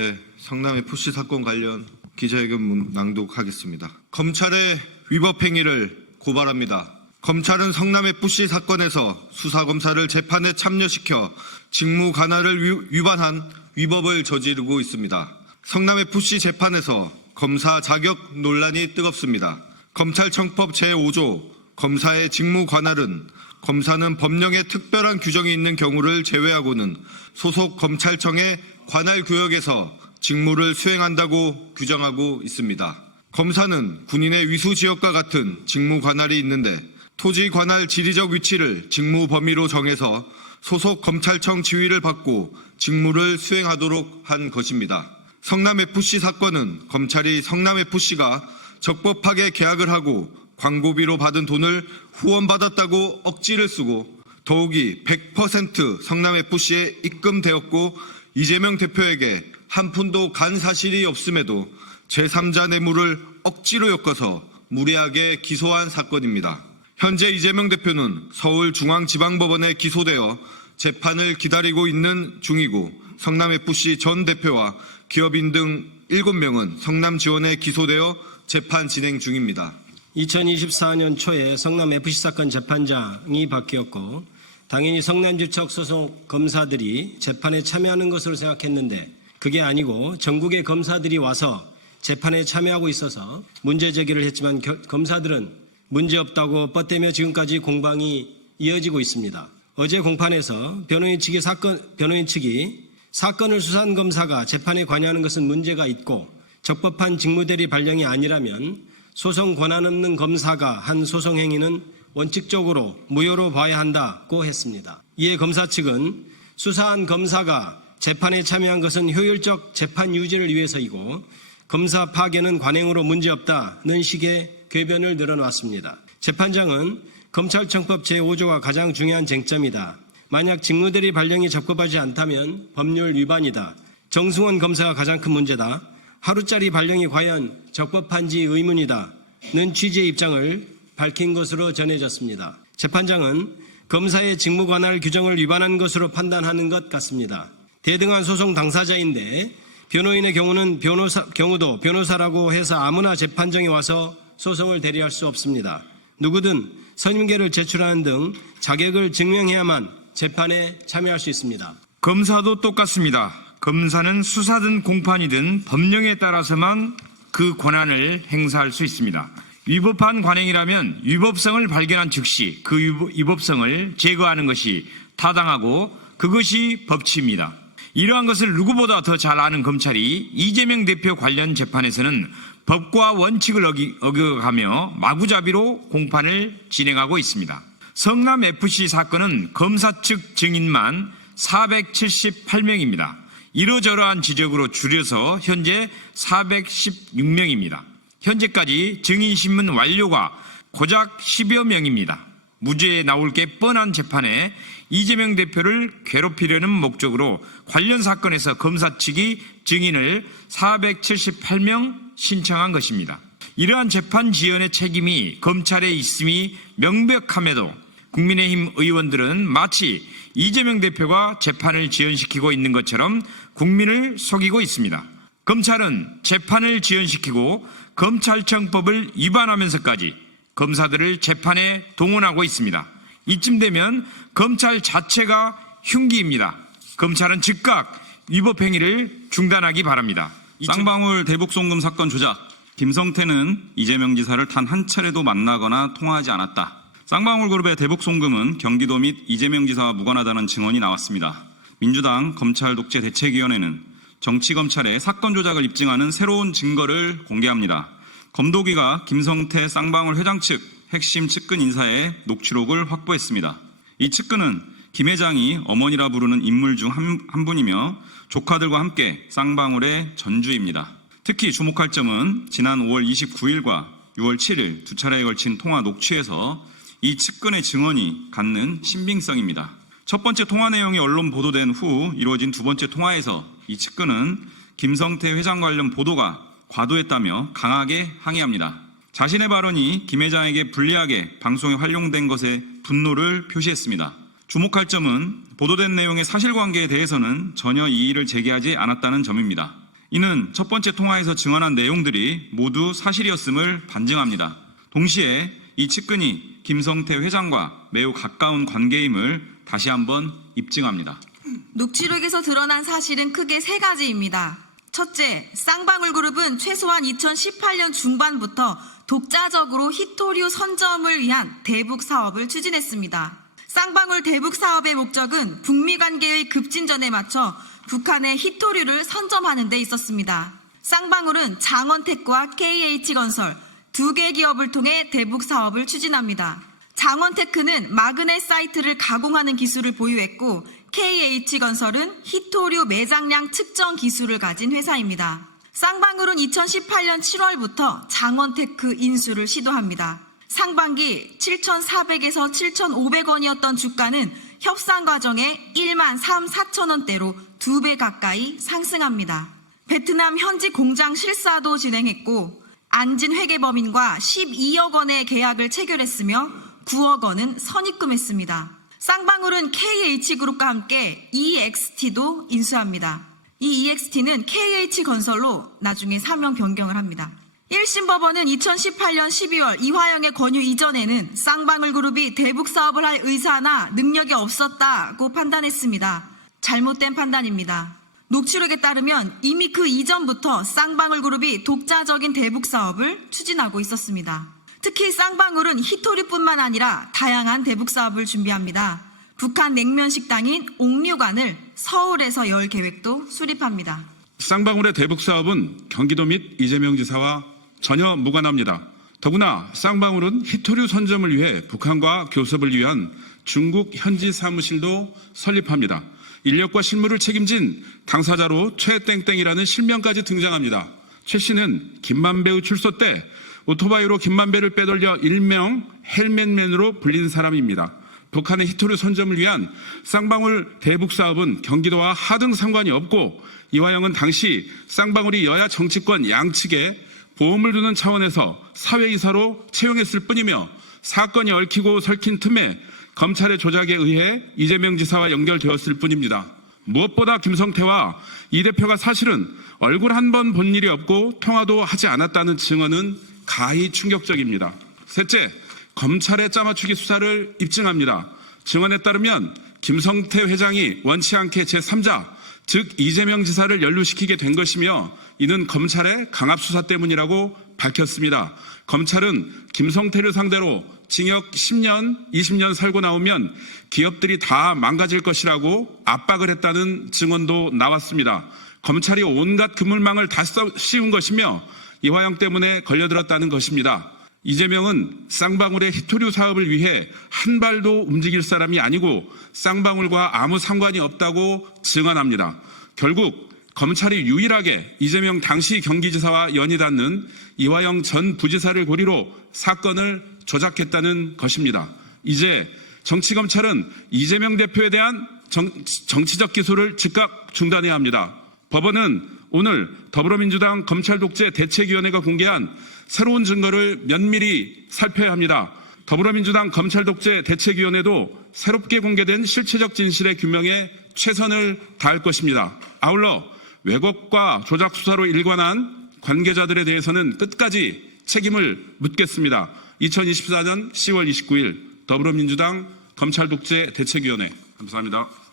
네, 성남 FC 사건 관련 기자회견문 낭독하겠습니다. 검찰의 위법 행위를 고발합니다. 검찰은 성남 FC 사건에서 수사검사를 재판에 참여시켜 직무 관할을 위반한 위법을 저지르고 있습니다. 성남 FC 재판에서 검사 자격 논란이 뜨겁습니다. 검찰청법 제5조 검사의 직무 관할은 검사는 법령에 특별한 규정이 있는 경우를 제외하고는 소속 검찰청의 관할 구역에서 직무를 수행한다고 규정하고 있습니다. 검사는 군인의 위수 지역과 같은 직무 관할이 있는데 토지 관할 지리적 위치를 직무 범위로 정해서 소속 검찰청 지휘를 받고 직무를 수행하도록 한 것입니다. 성남FC 사건은 검찰이 성남FC가 적법하게 계약을 하고 광고비로 받은 돈을 후원받았다고 억지를 쓰고 더욱이 100% 성남FC에 입금되었고 이재명 대표에게 한 푼도 간 사실이 없음에도 제3자 뇌물을 억지로 엮어서 무리하게 기소한 사건입니다. 현재 이재명 대표는 서울중앙지방법원에 기소되어 재판을 기다리고 있는 중이고 성남FC 전 대표와 기업인 등 7명은 성남지원에 기소되어 재판 진행 중입니다. 2024년 초에 성남FC 사건 재판장이 바뀌었고 당연히 성남지청 소속 검사들이 재판에 참여하는 것으로 생각했는데 그게 아니고 전국의 검사들이 와서 재판에 참여하고 있어서 문제 제기를 했지만 검사들은 문제없다고 뻗대며 지금까지 공방이 이어지고 있습니다. 어제 공판에서 변호인 측이 사건을 수사한 검사가 재판에 관여하는 것은 문제가 있고 적법한 직무대리 발령이 아니라면 소송 권한 없는 검사가 한 소송 행위는 원칙적으로 무효로 봐야 한다고 했습니다. 이에 검사 측은 수사한 검사가 재판에 참여한 것은 효율적 재판 유지를 위해서이고 검사 파견은 관행으로 문제없다는 식의 궤변을 늘어놓았습니다. 재판장은 검찰청법 제5조가 가장 중요한 쟁점이다. 만약 직무대리 발령이 적법하지 않다면 법률 위반이다. 정승원 검사가 가장 큰 문제다. 하루짜리 발령이 과연 적법한지 의문이다. 는 취지의 입장을 밝힌 것으로 전해졌습니다. 재판장은 검사의 직무 관할 규정을 위반한 것으로 판단하는 것 같습니다. 대등한 소송 당사자인데 변호인의 경우도 변호사라고 해서 아무나 재판정에 와서 소송을 대리할 수 없습니다. 누구든 선임계를 제출하는 등 자격을 증명해야만 재판에 참여할 수 있습니다. 검사도 똑같습니다. 검사는 수사든 공판이든 법령에 따라서만 그 권한을 행사할 수 있습니다. 위법한 관행이라면 위법성을 발견한 즉시 그 위법성을 제거하는 것이 타당하고 그것이 법치입니다. 이러한 것을 누구보다 더 잘 아는 검찰이 이재명 대표 관련 재판에서는 법과 원칙을 어겨가며 마구잡이로 공판을 진행하고 있습니다. 성남FC 사건은 검사 측 증인만 478명입니다. 이러저러한 지적으로 줄여서 현재 416명입니다. 현재까지 증인신문 완료가 고작 10여 명입니다. 무죄에 나올 게 뻔한 재판에 이재명 대표를 괴롭히려는 목적으로 관련 사건에서 검사 측이 증인을 478명 신청한 것입니다. 이러한 재판 지연의 책임이 검찰에 있음이 명백함에도 국민의힘 의원들은 마치 이재명 대표가 재판을 지연시키고 있는 것처럼 국민을 속이고 있습니다. 검찰은 재판을 지연시키고 검찰청법을 위반하면서까지 검사들을 재판에 동원하고 있습니다. 이쯤 되면 검찰 자체가 흉기입니다. 검찰은 즉각 위법 행위를 중단하기 바랍니다. 쌍방울 대북송금 사건 조작, 김성태는 이재명 지사를 단 한 차례도 만나거나 통화하지 않았다. 쌍방울 그룹의 대북송금은 경기도 및 이재명 지사와 무관하다는 증언이 나왔습니다. 민주당 검찰독재대책위원회는 정치검찰의 사건 조작을 입증하는 새로운 증거를 공개합니다. 검도기가 김성태 쌍방울 회장 측 핵심 측근 인사의 녹취록을 확보했습니다. 이 측근은 김 회장이 어머니라 부르는 인물 중 한 분이며 조카들과 함께 쌍방울의 전주입니다. 특히 주목할 점은 지난 5월 29일과 6월 7일 두 차례에 걸친 통화 녹취에서 이 측근의 증언이 갖는 신빙성입니다. 첫 번째 통화 내용이 언론 보도된 후 이루어진 두 번째 통화에서 이 측근은 김성태 회장 관련 보도가 과도했다며 강하게 항의합니다. 자신의 발언이 김 회장에게 불리하게 방송에 활용된 것에 분노를 표시했습니다. 주목할 점은 보도된 내용의 사실관계에 대해서는 전혀 이의를 제기하지 않았다는 점입니다. 이는 첫 번째 통화에서 증언한 내용들이 모두 사실이었음을 반증합니다. 동시에 이 측근이 김성태 회장과 매우 가까운 관계임을 다시 한번 입증합니다. 녹취록에서 드러난 사실은 크게 세 가지입니다. 첫째, 쌍방울그룹은 최소한 2018년 중반부터 독자적으로 히토류 선점을 위한 대북 사업을 추진했습니다. 쌍방울 대북 사업의 목적은 북미 관계의 급진전에 맞춰 북한의 히토류를 선점하는 데 있었습니다. 쌍방울은 장원테크와 KH건설 두 개 기업을 통해 대북 사업을 추진합니다. 장원테크는 마그넷 사이트를 가공하는 기술을 보유했고 KH건설은 히토류 매장량 측정 기술을 가진 회사입니다. 쌍방울은 2018년 7월부터 장원테크 인수를 시도합니다. 상반기 7,400에서 7,500원이었던 주가는 협상 과정에 1만 3, 4천 원대로 2배 가까이 상승합니다. 베트남 현지 공장 실사도 진행했고 안진 회계법인과 12억 원의 계약을 체결했으며 9억 원은 선입금했습니다. 쌍방울은 KH그룹과 함께 EXT도 인수합니다. 이 EXT는 KH건설로 나중에 사명 변경을 합니다. 1심 법원은 2018년 12월 이화영의 권유 이전에는 쌍방울그룹이 대북 사업을 할 의사나 능력이 없었다고 판단했습니다. 잘못된 판단입니다. 녹취록에 따르면 이미 그 이전부터 쌍방울그룹이 독자적인 대북 사업을 추진하고 있었습니다. 특히 쌍방울은 히토류뿐만 아니라 다양한 대북 사업을 준비합니다. 북한 냉면 식당인 옥류관을 서울에서 열 계획도 수립합니다. 쌍방울의 대북 사업은 경기도 및 이재명 지사와 전혀 무관합니다. 더구나 쌍방울은 히토류 선점을 위해 북한과 교섭을 위한 중국 현지 사무실도 설립합니다. 인력과 실무를 책임진 당사자로 최땡땡이라는 실명까지 등장합니다. 최 씨는 김만배의 출소 때 오토바이로 김만배를 빼돌려 일명 헬멧맨으로 불린 사람입니다. 북한의 히토류 선점을 위한 쌍방울 대북 사업은 경기도와 하등 상관이 없고 이화영은 당시 쌍방울이 여야 정치권 양측에 보험을 두는 차원에서 사회이사로 채용했을 뿐이며 사건이 얽히고 설킨 틈에 검찰의 조작에 의해 이재명 지사와 연결되었을 뿐입니다. 무엇보다 김성태와 이 대표가 사실은 얼굴 한 번 본 일이 없고 통화도 하지 않았다는 증언은 가히 충격적입니다. 셋째, 검찰의 짜맞추기 수사를 입증합니다. 증언에 따르면 김성태 회장이 원치 않게 제3자, 즉 이재명 지사를 연루시키게 된 것이며 이는 검찰의 강압수사 때문이라고 밝혔습니다. 검찰은 김성태를 상대로 징역 10년, 20년 살고 나오면 기업들이 다 망가질 것이라고 압박을 했다는 증언도 나왔습니다. 검찰이 온갖 그물망을 다 씌운 것이며 이화영 때문에 걸려들었다는 것입니다. 이재명은 쌍방울의 히토류 사업을 위해 한 발도 움직일 사람이 아니고 쌍방울과 아무 상관이 없다고 증언합니다. 결국 검찰이 유일하게 이재명 당시 경기지사와 연이 닿는 이화영 전 부지사를 고리로 사건을 조작했다는 것입니다. 이제 정치검찰은 이재명 대표에 대한 정치적 기소를 즉각 중단해야 합니다. 법원은 오늘 더불어민주당 검찰독재 대책위원회가 공개한 새로운 증거를 면밀히 살펴야 합니다. 더불어민주당 검찰독재 대책위원회도 새롭게 공개된 실체적 진실의 규명에 최선을 다할 것입니다. 아울러 왜곡과 조작 수사로 일관한 관계자들에 대해서는 끝까지 책임을 묻겠습니다. 2024년 10월 29일 더불어민주당 검찰독재 대책위원회 감사합니다.